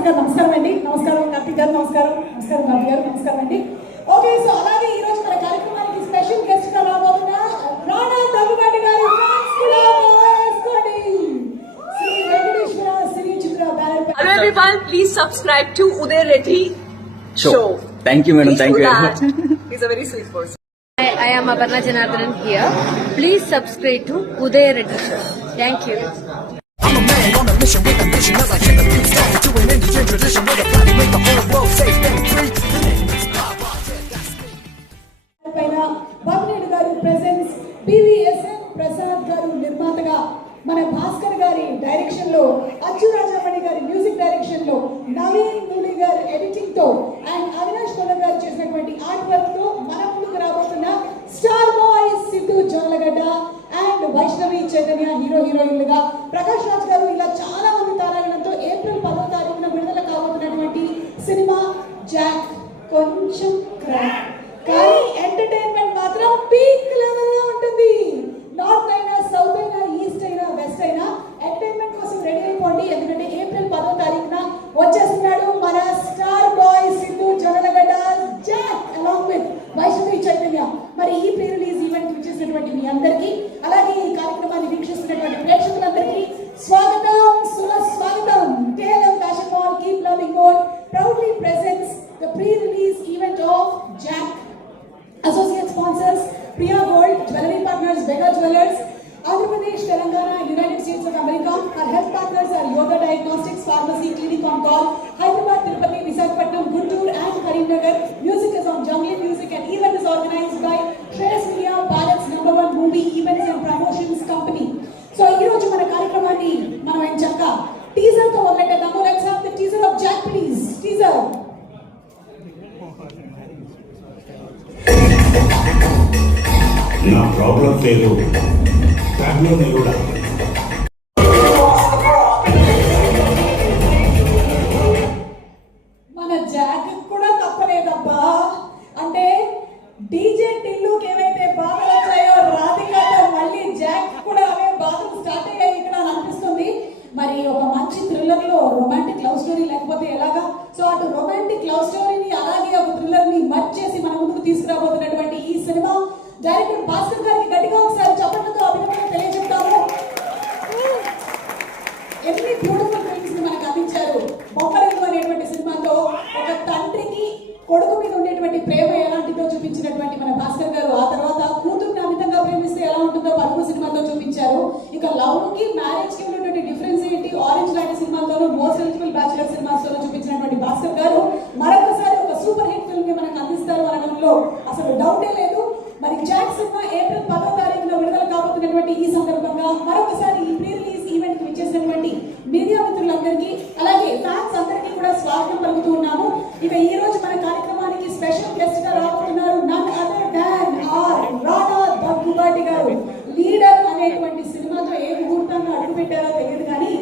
భాస్కర్ గారు నమస్కారం అండి. నమస్కారం కార్తిక్ గారు, నమస్కారం. నమస్కారం బాబు గారు, నమస్కారం అండి. ఓకే, సో అలాగే ఈ రోజు మన కార్యక్రమానికి స్పెషల్ గెస్ట్ గా రాబోతున్న రాణా దగ్గుబాటి గారు శ్రీ వెంకటేశ్వర సినీ చిత్ర banner. Hello everyone, please subscribe to Uday Reddy show. Thank you madam, thank you very much. He's a very sweet person. I am Aparna Janardhanan here. Please subscribe to Uday Reddy show. Thank you. I'm a man on a mission with ambition as I hit the beat start to an Indian tradition where the body make the whole world safe and free. The name is Baba, yeah, that's me. పైన బాబునేడు గారు presence, BVSN Prasad గారు నిర్మాతగా, మన భాస్కర్ గారి direction లో, అచ్చు రాజామణి గారి music direction లో, నవీన్ నూలి గారి ఎడిటింగ్ తో అండ్ అవినాష్ కొల్ల గారు చేసినటువంటి ఆర్ట్ వర్క్ తో మన ముందుకు రాబోతున్న star boys Siddhu Jonnalagadda and Vaishnavi Chaitanya హీరోయిన్లుగా, ప్రకాష్ రాజ్ గారు, ఇలా చాలా మంది తారాగణంతో ఏప్రిల్ 10వ తారీఖున విడుదల కాబోతున్నటువంటి సినిమా జాక్. కొంచెం క్రాక్ కానీ ఎంటర్టైన్మెంట్ మాత్రం పీక్ లెవెల్ లో ఉంటుంది. నార్త్ అయినా, సౌత్ అయినా, ఈస్ట్ అయినా, వెస్ట్ అయినా ఎంటర్టైన్మెంట్ కోసం రెడీ అయిపోండి. ఎందుకంటే ఏప్రిల్ 10వ తారీఖున వచ్చేస్తున్నాడు మన star boy Siddhu Jonnalagadda Jack along with Vaishnavi Chaitanya. మరి ఈ ప్రీ రిలీజ్ ఈవెంట్ వచ్చేసినటువంటి మీ అందరికీ, అలాగే ఈ కార్యక్రమాన్ని వీక్షిస్తున్నటువంటి ప్రేక్షకులందరికీ స్వాగతం, సుస్వాగతం. KLM fashion mall keep loving more proudly presents the pre-release event of Jack. Associate sponsors Priya Gold, Jewelry Partners Vega Jewelers, Andhra Pradesh, Telangana and United States of America. Our health partners are Yoga Diagnostics, Pharmacy, Clinic on Call, Hyderabad, Tirupati, Visakhapatnam, Guntur and Karimnagar. Music is on Jungle Music and event is organized by Shreyas Media, Bharat's #1 movie events and promotions company. So ee roju mana కార్యక్రమాన్ని మనం ఎంచక్క teaser తో మొదలెడదాము. Let's have the teaser of Jack please. Teaser. నా problem లేదు, problem కూడా. మన Jack కూడా తప్పలేదబ్బా. అంటే డీజే టిల్లుకి ఏవైతే బాధలు వచ్చాయో రాధికతో మళ్ళీ జాక్ కూడా అవే బాధలు స్టార్ట్ అయ్యాయి ఇక్కడ అని అనిపిస్తుంది. మరి ఒక మంచి థ్రిల్లర్ లో రొమాంటిక్ లవ్ స్టోరీ లేకపోతే ఎలాగా? సో అటు రొమాంటిక్ లవ్ స్టోరీని అలాగే ఒక థ్రిల్లర్ ని మర్చ్ చేసి మన ముందుకు తీసుకురాబోతున్నటువంటి ఈ సినిమా డైరెక్టర్ భాస్కర్ గారికి గట్టిగా ఒకసారి చప్పట్లతో అభినందనలు తెలియజేస్తాము. ఎన్ని బ్యూటిఫుల్ ఫిల్మ్స్ ని మనకు అందించారు. బొమ్మరిల్లు అనేటువంటి సినిమాతో ఒక తండ్రికి కొడుకు మీద ఉండేటువంటి ప్రేమ ఎలాంటిదో చూపించినటువంటి మన భాస్కర్ గారు, ఆ తర్వాత కూతుర్ని అమితంగా ప్రేమిస్తే ఎలా ఉంటుందో పలుకు సినిమాతో చూపించారు. ఇక లవ్ కి మ్యారేజ్ కి ఉన్నటువంటి డిఫరెన్స్ ఏంటి ఆరెంజ్ లాంటి సినిమాతోనూ, మోస్ట్ ఎలిజిబుల్ బ్యాచులర్ సినిమాతోనూ చూపించినటువంటి భాస్కర్ గారు మరొకసారి ఒక సూపర్ హిట్ ఫిల్మ్ ని మనకు అందిస్తారు అనడంలో అసలు డౌటే లేదు. మరి జాక్ సినిమా ఏప్రిల్ 10వ తారీఖున విడుదల కాబోతున్నటువంటి ఈ సందర్భంగా మరొకసారి ఈ ప్రీ రిలీజ్ ఈవెంట్ కి విచ్చేసినటువంటి మీడియా మిత్రులందరికీ, అలాగే ఫ్యాన్స్ అందరికీ కూడా స్వాగతం పలుకుతూ ఉన్నాము. ఇక ఈ రోజు మన కార్యక్రమానికి స్పెషల్ గెస్ట్ గా రాబోతున్నారు none other than our Rana Daggubati garu. Leader అనేటువంటి సినిమాతో ఏ ముహూర్తంగా అడుగు పెట్టారో తెలియదు కానీ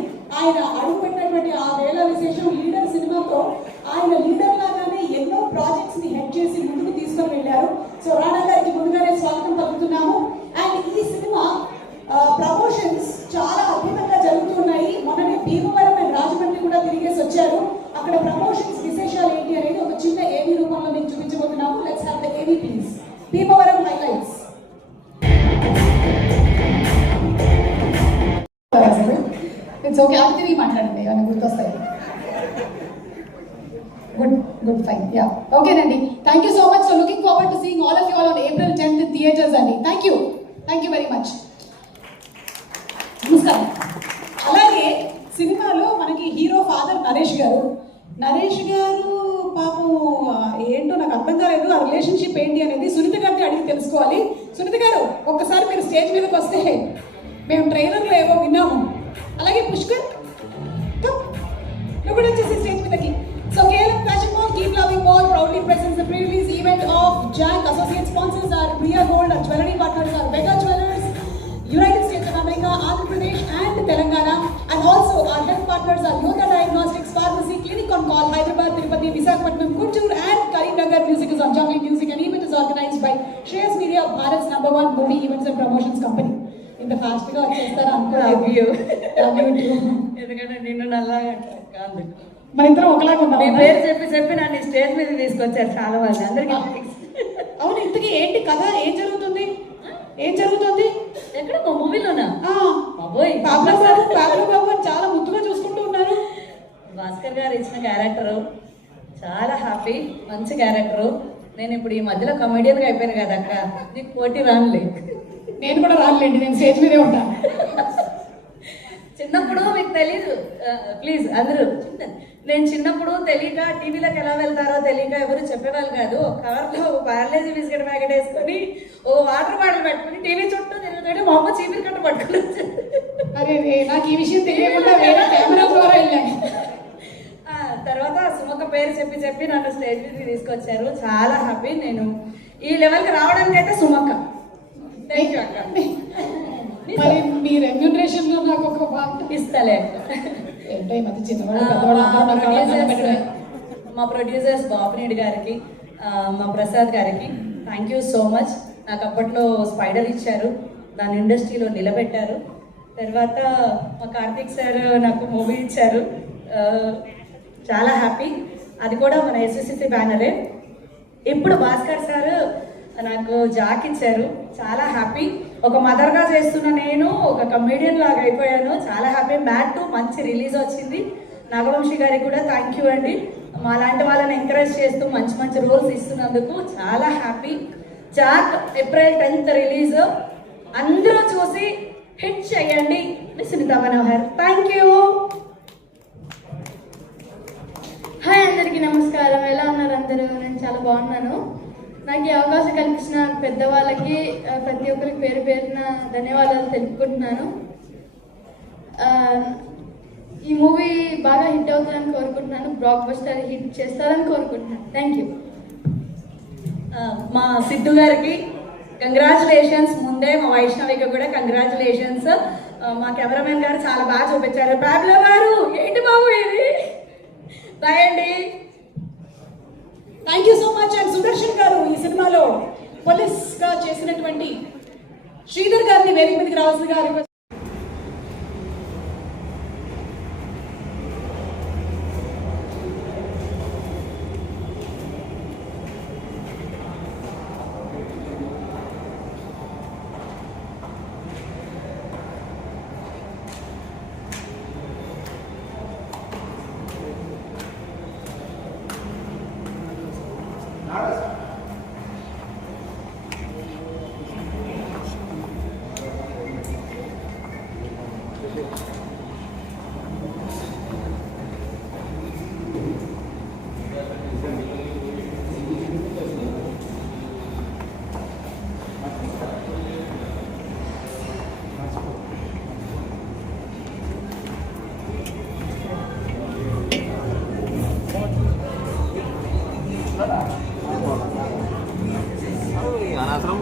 ఆయన అడుగు పెట్టినటువంటి ఆ వేళ విశేషం. లీడర్ సినిమాతో ఆయన లీడర్ లాగానే ఎన్నో ప్రాజెక్ట్స్ ని హెడ్ చేసి ముందుకు తీసుకొని వెళ్ళారు. సో రాణా గారికి ముందుగానే స్వాగతం పలుకుతున్నాము. అండ్ ఈ సినిమా ప్రమోషన్స్ చాలా అద్భుతంగా జరుగుతున్నాయి. మొన్ననే భీమవరం అండ్ రాజమండ్రి కూడా తిరిగేసి వచ్చారు. అక్కడ ప్రమోషన్స్ విశేషాలు ఏంటి అనేది ఒక చిన్న ఏవీ రూపంలో మేము చూపించబోతున్నాము. లెట్స్ హావ్ ద ఏవీ please. Bhimavaram highlights. It's okay, అతిథి మాట్లాడండి, అని గుర్తొస్తాయి. గుడ్ ఫైన్, యా ఓకేనండి. Thank you so much. So looking forward to seeing all of you all on April 10th in theaters అండి. Thank you very much. నమస్కారం. అలాగే సినిమాలో మనకి హీరో ఫాదర్ నరేష్ గారు పాపం ఏంటో నాకు అర్థం కాలేదు ఆ రిలేషన్షిప్ ఏంటి అనేది సునీత గారిని అడిగి తెలుసుకోవాలి. సునీత గారు ఒక్కసారి మీరు స్టేజ్ మీదకి వస్తే, మేము ట్రైలర్లో ఏవో విన్నాము. అలాగే పుష్కర్ నువ్వు కూడా వచ్చేసి స్టేజ్ మీదకి. So KLM Fashion Mall, keep loving more, proudly presents the pre-release event of Jack. Associate sponsors are Priya Gold, our jewelry partners are Vega Jewelers, United States of America, Andhra Pradesh and Telangana, and also our health partners are Yoga Diagnostics, Pharmacy, Clinic on Call, Hyderabad, Tirupati, Visakhapatnam, Guntur and Karimnagar. Music is on Jungle Music and event is organized by Shreyas Media, Bharat's #1 movie events and promotions company. In the fast గా వచ్చేస్తారా అనుకో. ఎందుకంటే నిన్ను నల్లగా కాదు మన ఇద్దరం ఒకలాగా మీ ఉన్నాం. పేరు చెప్పి చెప్పి నన్ను ఈ స్టేజ్ మీద తీసుకొచ్చారు చాలా మంది అందరికి. అవును, ఇంతకీ ఏంటి కథ? ఏం జరుగుతుంది? ఏం జరుగుతుంది? ఎక్కడ మా మూవీలోనా? ఆ, బాబోయ్, పాబ్లో బాబు అని చాలా ముద్దుగా చూసుకుంటూ ఉన్నారు. భాస్కర్ గారు ఇచ్చిన క్యారెక్టరు చాలా హ్యాపీ, మంచి క్యారెక్టరు. నేను ఇప్పుడు ఈ మధ్యలో కమెడియన్గా అయిపోయాను కదా అక్క, నీకు పోటీ రానులే. నేను కూడా రానులేండి, నేను స్టేజ్ మీదే ఉంటాను. చిన్నప్పుడు మీకు తెలీదు, ప్లీజ్ అందరూ, నేను చిన్నప్పుడు తెలియక టీవీలోకి ఎలా వెళ్తారో తెలియక ఎవరు చెప్పేవాళ్ళు కాదు. కవర్లో పార్లేజీ బిస్కెట్ ప్యాకెట్ వేసుకొని ఓ వాటర్ బాటిల్ పెట్టుకుని టీవీ చుట్టూ తిరుగుతుంటే మా అమ్మ చీపిరి కట్ట పట్టుకుని వచ్చారు. అరే నాకు ఈ విషయం తెలియకుండా వేరే కెమెరా ద్వారా వెళ్ళాను. తర్వాత సుమక్క పేరు చెప్పి చెప్పి నన్ను స్టేజ్ మీద తీసుకొచ్చారు. చాలా హ్యాపీ. నేను ఈ లెవెల్కి రావడానికి అయితే సుమక్క. థ్యాంక్ యూ అక్క. మరి మీ రెమ్యూనరేషన్ లో నాకు ఒక పార్ట్ ఇస్తలే. ఏంటో ఈ మధ్య చిన్నవాడు పెద్దవాడు అందరూ నాకు అలా కనబడటమే. మా ప్రొడ్యూసర్స్ బాపినేడు గారికి, మా ప్రసాద్ గారికి థ్యాంక్ యూ సో మచ్. నాకు అప్పట్లో స్పైడర్ ఇచ్చారు, దాని ఇండస్ట్రీలో నిలబెట్టారు. తర్వాత మా కార్తీక్ సార్ నాకు మూవీ ఇచ్చారు, చాలా హ్యాపీ. అది కూడా మన ఎస్ఎస్సిసి బ్యానరే. ఇప్పుడు భాస్కర్ సార్ నాకు జాక్ ఇచ్చారు, చాలా హ్యాపీ. ఒక మదర్గా చేస్తున్న నేను ఒక కమెడియన్ లాగా అయిపోయాను, చాలా హ్యాపీ. మ్యాట్ 2 మంచి రిలీజ్ వచ్చింది. నాగవంశీ గారికి కూడా థ్యాంక్ యూ అండి, మా లాంటి వాళ్ళని ఎంకరేజ్ చేస్తూ మంచి మంచి రోల్స్ ఇస్తున్నందుకు చాలా happy. Jack April 10th release, అందరూ చూసి హిట్ చేయండి. Sunitha Manohar, thank you. Hi, అందరికీ నమస్కారం. ఎలా ఉన్నారు అందరూ? నేను చాలా బాగున్నాను. నాకు ఈ అవకాశం కల్పించిన పెద్దవాళ్ళకి, ప్రతి ఒక్కరికి పేరు పేరున ధన్యవాదాలు తెలుపుకుంటున్నాను. ఈ మూవీ బాగా హిట్ అవుతుందని కోరుకుంటున్నాను, బ్లాక్ బస్టర్ హిట్ చేస్తారని కోరుకుంటున్నాను. Thank you. మా సిద్ధు గారికి కంగ్రాచులేషన్స్. ముందే మా వైష్ణవికి కూడా కంగ్రాచులేషన్స్. మా కెమెరామెన్ గారు చాలా బాగా చూపించారు. పాబ్లో గారు ఏంటి బాబు ఇది? బాయ్ అండి. Thank you so much. And Sudarshan గారు ఈ సినిమాలో పోలీస్ గా చేసినటువంటి శ్రీధర్ గారిని వేదిక మీదకి రావాల్సిన గారు. అనవసరం